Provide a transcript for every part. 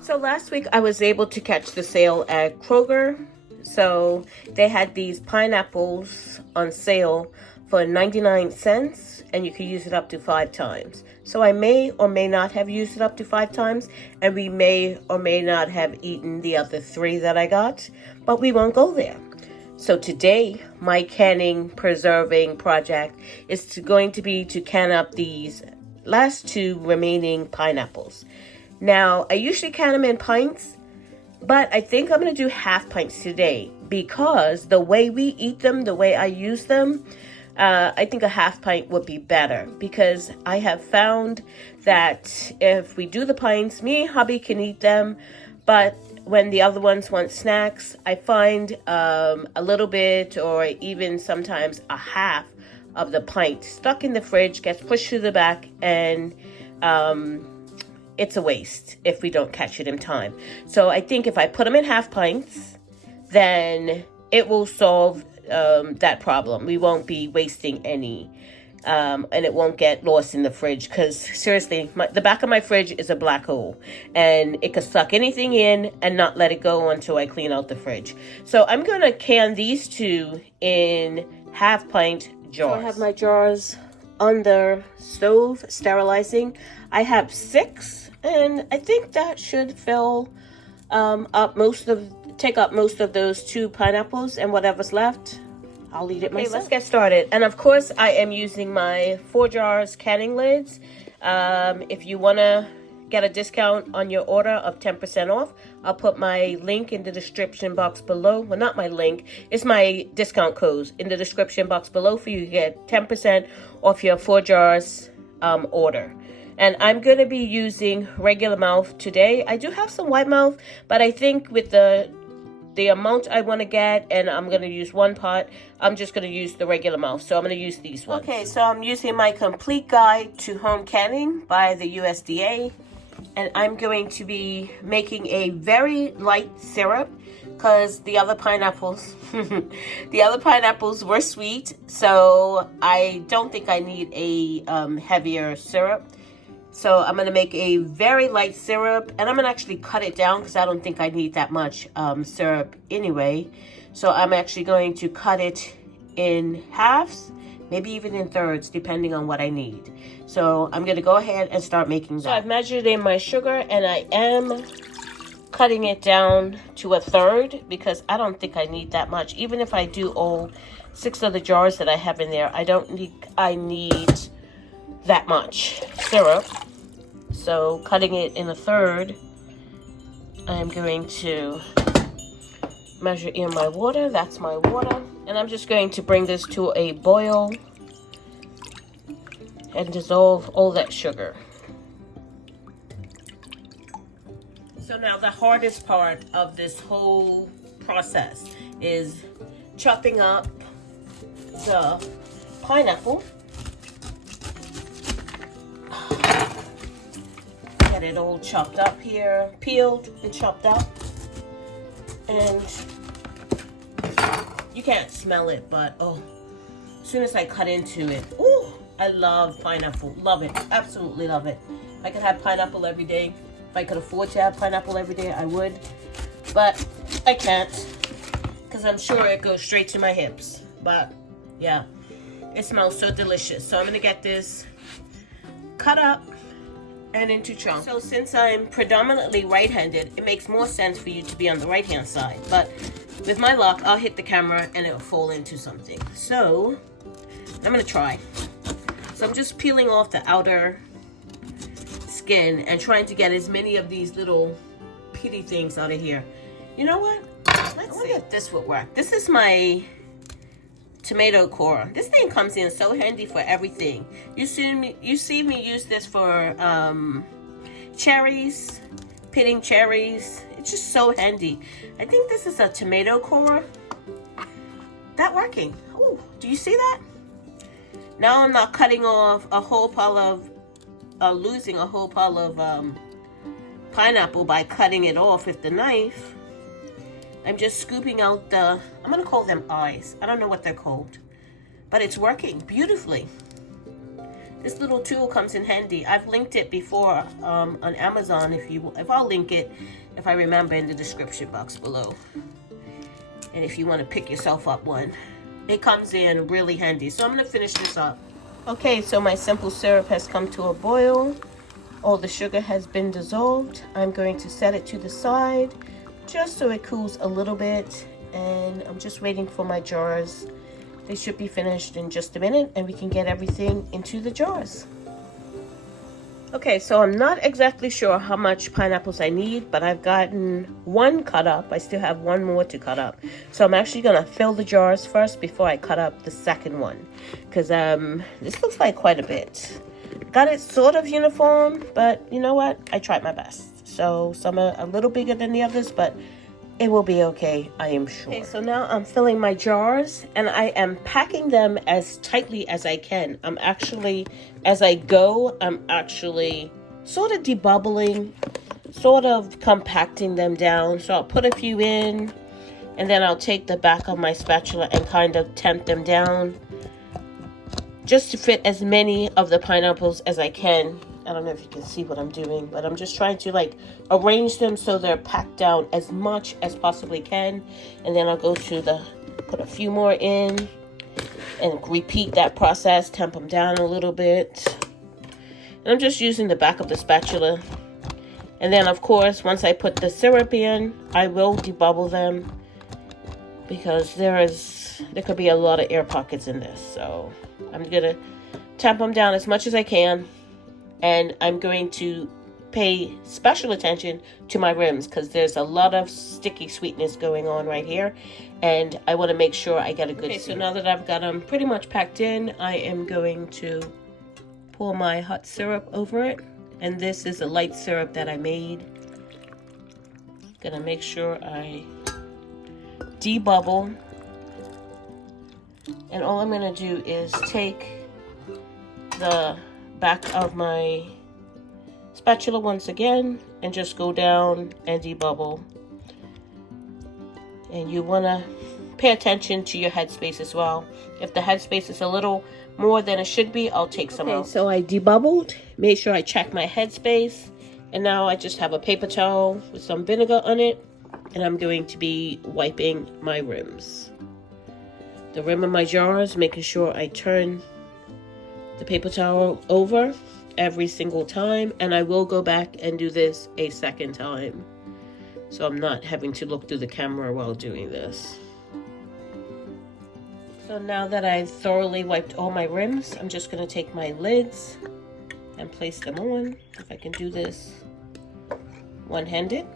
So last week I was able to catch the sale at Kroger. So they had these pineapples on sale for 99 cents and you could use it up to 5 times. So I may or may not have used it up to 5 times, and we may or may not have eaten the other 3 that I got, but we won't go there. So today my canning preserving project is going to be to can up these last 2 remaining pineapples. Now, I usually can them in pints, but I think I'm going to do half pints today because the way we eat them, the way I use them, I think a half pint would be better, because I have found that if we do the pints, me and hubby can eat them, but when the other ones want snacks, I find a little bit or even sometimes a half of the pint stuck in the fridge gets pushed to the back, and it's a waste if we don't catch it in time. So I think if I put them in half pints, then it will solve that problem. We won't be wasting any, and it won't get lost in the fridge, because seriously, the back of my fridge is a black hole, and it could suck anything in and not let it go until I clean out the fridge. So I'm going to can these 2 in half pint jars. So I have my jars on the stove sterilizing. I have 6. And I think that should fill take up most of those 2 pineapples, and whatever's left, I'll eat it myself. Okay, let's get started. And of course, I am using my 4 jars canning lids. If you want to get a discount on your order of 10% off, I'll put my link in the description box below. Well, not my link, it's my discount code in the description box below for you to get 10% off your 4 jars order. And I'm going to be using regular mouth today. I do have some white mouth, but I think with the amount I want to get, and I'm going to use 1 pot, I'm just going to use the regular mouth. So I'm going to use these ones. Okay, so I'm using my complete guide to home canning by the USDA. And I'm going to be making a very light syrup, because the other pineapples, were sweet. So I don't think I need a heavier syrup. So I'm going to make a very light syrup, and I'm going to actually cut it down because I don't think I need that much syrup anyway. So I'm actually going to cut it in halves, maybe even in thirds, depending on what I need. So I'm going to go ahead and start making that. So I've measured in my sugar, and I am cutting it down to a third because I don't think I need that much. Even if I do all 6 of the jars that I have in there, I need that much syrup. So cutting it in a third, I'm going to measure in my water. That's my water. And I'm just going to bring this to a boil and dissolve all that sugar. So now the hardest part of this whole process is chopping up the pineapple. Get it all chopped up here, peeled and chopped up. And you can't smell it, but oh, as soon as I cut into it, oh, I love pineapple. Love it. Absolutely love it. If I could have pineapple every day, if I could afford to have pineapple every day, I would. But I can't, because I'm sure it goes straight to my hips. But yeah, it smells so delicious. So I'm going to get this cut up and into chunks. So since I'm predominantly right-handed, it makes more sense for you to be on the right-hand side. But with my luck, I'll hit the camera and it'll fall into something. So I'm going to try. So I'm just peeling off the outer skin and trying to get as many of these little pitty things out of here. You know what? Let's see if this would work. This is my tomato core. This thing comes in so handy for everything. You see me use this for cherries, pitting cherries. It's just so handy. I think this is a tomato core. That working. Oh, do you see that? Now I'm not cutting off a whole pile of, losing a whole pile of pineapple by cutting it off with the knife. I'm just scooping out the, I'm going to call them eyes. I don't know what they're called. but it's working beautifully. This little tool comes in handy. I've linked it before on Amazon. If I'll link it, if I remember, in the description box below. And if you want to pick yourself up one, it comes in really handy. So I'm going to finish this up. Okay, so my simple syrup has come to a boil. All the sugar has been dissolved. I'm going to set it to the side just so it cools a little bit. And I'm just waiting for my jars. They should be finished in just a minute and we can get everything into the jars. Okay, so I'm not exactly sure how much pineapples I need, but I've gotten one cut up. I still have one more to cut up. So I'm actually gonna fill the jars first before I cut up the second one. Because this looks like quite a bit. Got it sort of uniform, but you know what? I tried my best. So some are a little bigger than the others, but it will be okay, I am sure. Okay, so now I'm filling my jars and I am packing them as tightly as I can. I'm actually, as I go, I'm actually sort of debubbling, sort of compacting them down. So I'll put a few in and then I'll take the back of my spatula and kind of tamp them down just to fit as many of the pineapples as I can. I don't know if you can see what I'm doing, but I'm just trying to like arrange them so they're packed down as much as possibly can. And then I'll go to put a few more in and repeat that process, tamp them down a little bit. And I'm just using the back of the spatula. And then of course, once I put the syrup in, I will debubble them because there could be a lot of air pockets in this. So I'm gonna tamp them down as much as I can. And I'm going to pay special attention to my rims because there's a lot of sticky sweetness going on right here. And I want to make sure I get a good syrup. So now that I've got them pretty much packed in, I am going to pour my hot syrup over it. And this is a light syrup that I made. Gonna make sure I debubble. And all I'm gonna do is take the back of my spatula once again and just go down and debubble. And you want to pay attention to your headspace as well. If the headspace is a little more than it should be, I'll take some out. So I debubbled, made sure I checked my headspace, and now I just have a paper towel with some vinegar on it, and I'm going to be wiping my rims. The rim of my jars, making sure I turn the paper towel over every single time, and I will go back and do this a second time so I'm not having to look through the camera while doing this. So now that I've thoroughly wiped all my rims, I'm just going to take my lids and place them on. If I can do this one-handed.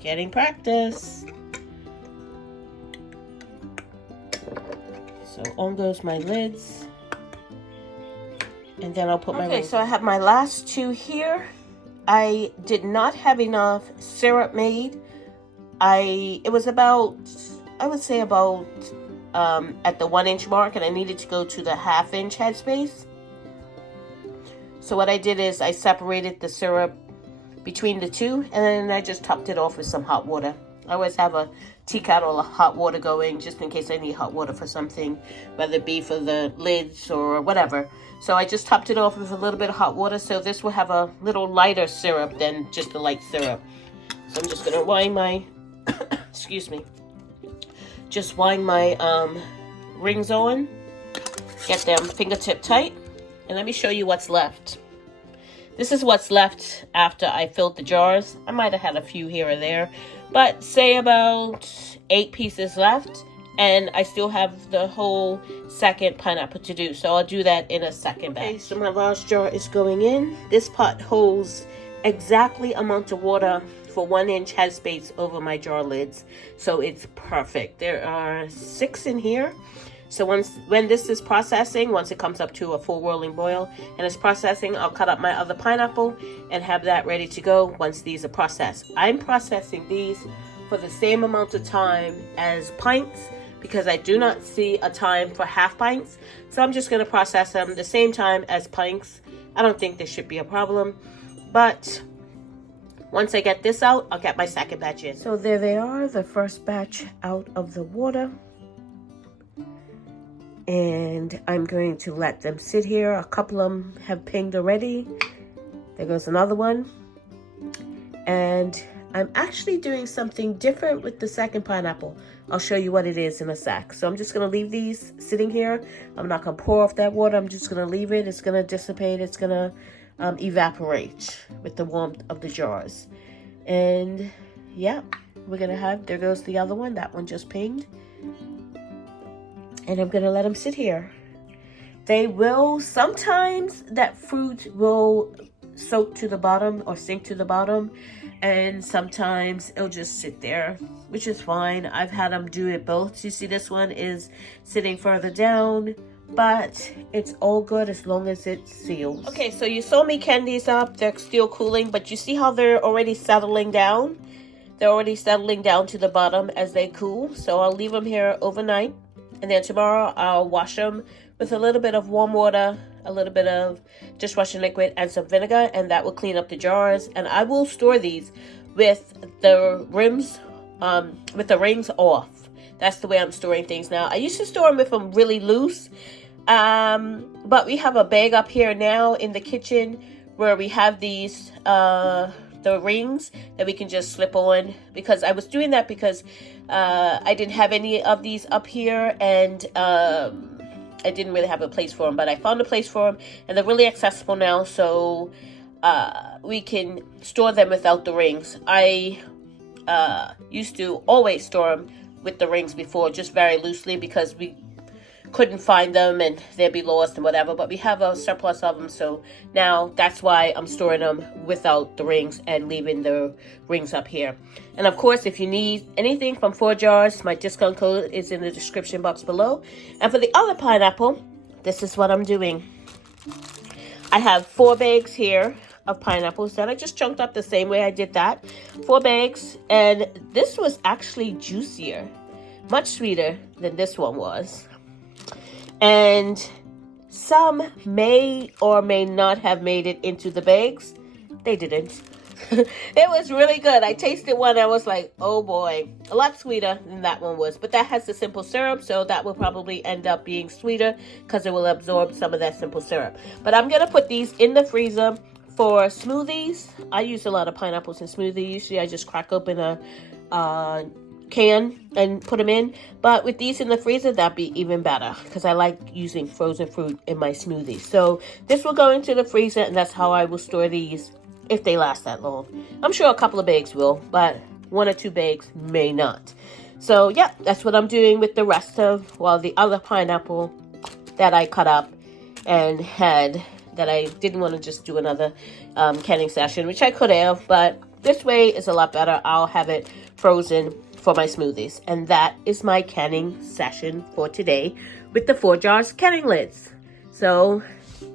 Getting practice. So on goes my lids. And then I'll put my rings. So I have my last two here. I did not have enough syrup made. It was about, I would say about at the 1 inch mark, and I needed to go to the 1/2 inch headspace. So what I did is I separated the syrup between the two, and then I just topped it off with some hot water. I always have a tea kettle of hot water going just in case I need hot water for something, whether it be for the lids or whatever. So I just topped it off with a little bit of hot water, so this will have a little lighter syrup than just the light syrup. So I'm just gonna wind my, excuse me, just wind my rings on, get them fingertip tight, and let me show you what's left. This is what's left after I filled the jars. I might have had a few here or there, but say about 8 pieces left, and I still have the whole second pineapple to do. So I'll do that in a second batch. Okay, so my last jar is going in. This pot holds exactly amount of water for 1 inch headspace over my jar lids. So it's perfect. There are 6 in here. So when this is processing, once it comes up to a full rolling boil and it's processing, I'll cut up my other pineapple and have that ready to go once these are processed. I'm processing these for the same amount of time as pints because I do not see a time for half pints. So I'm just going to process them the same time as pints. I don't think this should be a problem, but once I get this out, I'll get my second batch in. So there they are, the first batch out of the water. And I'm going to let them sit here. A couple of them have pinged already. There goes another one. And I'm actually doing something different with the second pineapple. I'll show you what it is in a sec. So I'm just going to leave these sitting here. I'm not going to pour off that water. I'm just going to leave it. It's going to dissipate. It's going to evaporate with the warmth of the jars. And yeah, we're going to have, there goes the other one. That one just pinged. And I'm going to let them sit here. They will, sometimes that fruit will soak to the bottom or sink to the bottom. And sometimes it'll just sit there, which is fine. I've had them do it both. You see this one is sitting further down, but it's all good as long as it seals. Okay, so you saw me can these up. They're still cooling, but you see how they're already settling down? They're already settling down to the bottom as they cool. So I'll leave them here overnight. And then tomorrow I'll wash them with a little bit of warm water, a little bit of dishwashing liquid, and some vinegar, and that will clean up the jars. And I will store these with the rims, with the rings off. That's the way I'm storing things now. I used to store them with them really loose, but we have a bag up here now in the kitchen where we have these the rings that we can just slip on, because I was doing that because I didn't have any of these up here, and I didn't really have a place for them, but I found a place for them, and they're really accessible now, so we can store them without the rings. I used to always store them with the rings before, just very loosely, because we couldn't find them and they'd be lost and whatever, but we have a surplus of them, so now that's why I'm storing them without the rings and leaving the rings up here. And of course, if you need anything from 4 jars, my discount code is in the description box below. And for the other pineapple, this is what I'm doing. I have 4 bags here of pineapples that I just chunked up the same way I did that. 4 bags, and this was actually juicier, much sweeter than this one was. And some may or may not have made it into the bags. They didn't. It was really good. I tasted one. I was like, oh boy, a lot sweeter than that one was. But that has the simple syrup, so that will probably end up being sweeter because it will absorb some of that simple syrup. But I'm going to put these in the freezer for smoothies. I use a lot of pineapples in smoothies. Usually I just crack open a can and put them in, but with these in the freezer, that'd be even better because I like using frozen fruit in my smoothies. So this will go into the freezer, and that's how I will store these if they last that long. I'm sure a couple of bags will, but 1 or 2 bags may not. So yeah, that's what I'm doing with the rest of, well, the other pineapple that I cut up and had, that I didn't want to just do another canning session, which I could have, but this way is a lot better. I'll have it frozen for my smoothies. And that is my canning session for today with the 4 jars canning lids. So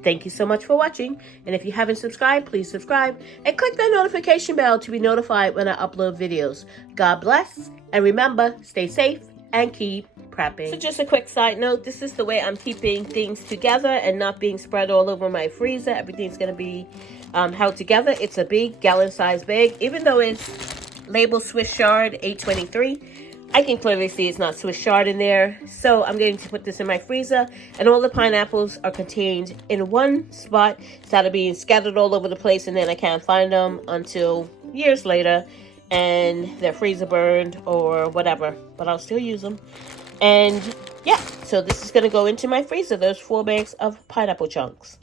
thank you so much for watching. And if you haven't subscribed, please subscribe and click that notification bell to be notified when I upload videos. God bless. And remember, stay safe and keep prepping. So just a quick side note, this is the way I'm keeping things together and not being spread all over my freezer. Everything's going to be held together. It's a big gallon-sized bag, even though it's labeled Swiss Chard 823. I can clearly see it's not Swiss Chard in there. So I'm going to put this in my freezer, and all the pineapples are contained in one spot instead of being scattered all over the place, and then I can't find them until years later and they're freezer burned or whatever, but I'll still use them. And yeah, so this is going to go into my freezer, those 4 bags of pineapple chunks.